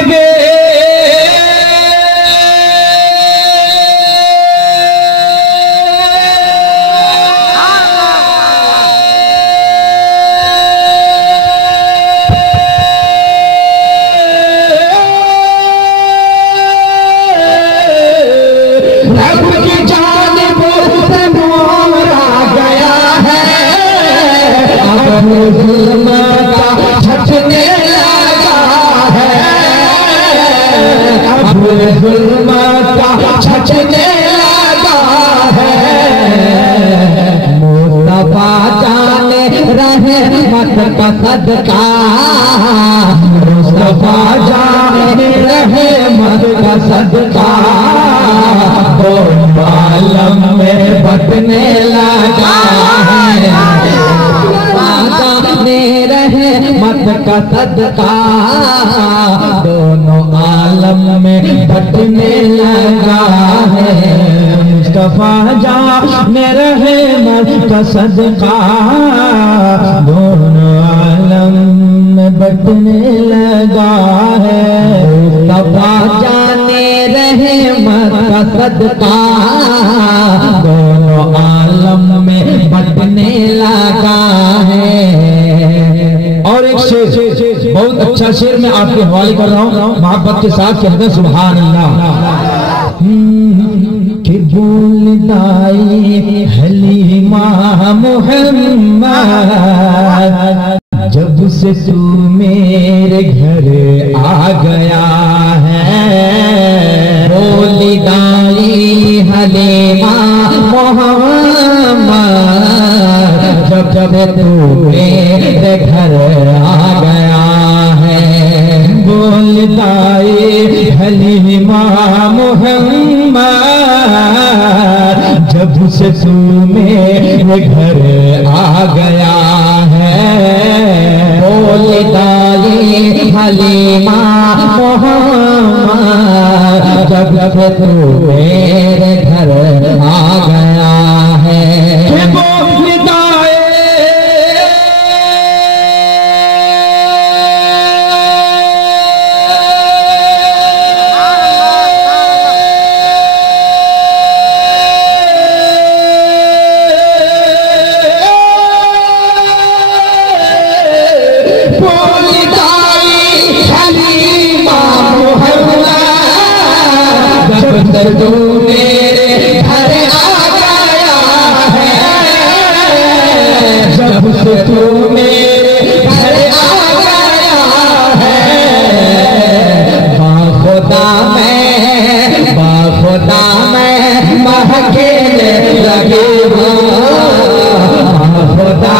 लगे छचने लगा है मुस्तफा जाने रहमत का सदका मुस्तफा जाने रहमत का सदका तो आलम में बटने लगा है रहमत का सदका दोनों आलम में बटने लगा है मुस्तफा जाने रहमत का सदका दोनों आलम में बटने लगा है मुस्तफा जाने रहमत का सदका दोनों आलम में बटने लगा है। और एक शेर बहुत अच्छा शेर मैं आपके हवाले कर रहा हूँ मोहब्बत के साथ कहते हैं सुभान अल्लाह कि बोलदाई हलीमा मुहम्मद जब से तू मेरे घर आ गया है बोलदाई हलीमा मुहम्मद जब जब तू मेरे घर आ गया है बोलदाई हलीमा मुहम्मद जब से तू मेरे घर आ गया है बोलदाई हलीमा मुहम्मद जब जब तू मेरे घर आ गया है तू मेरे घर आ गया है जब से तू मेरे घर आ गया है बाखुदा मैं महकने लगी हूँ बाखुदा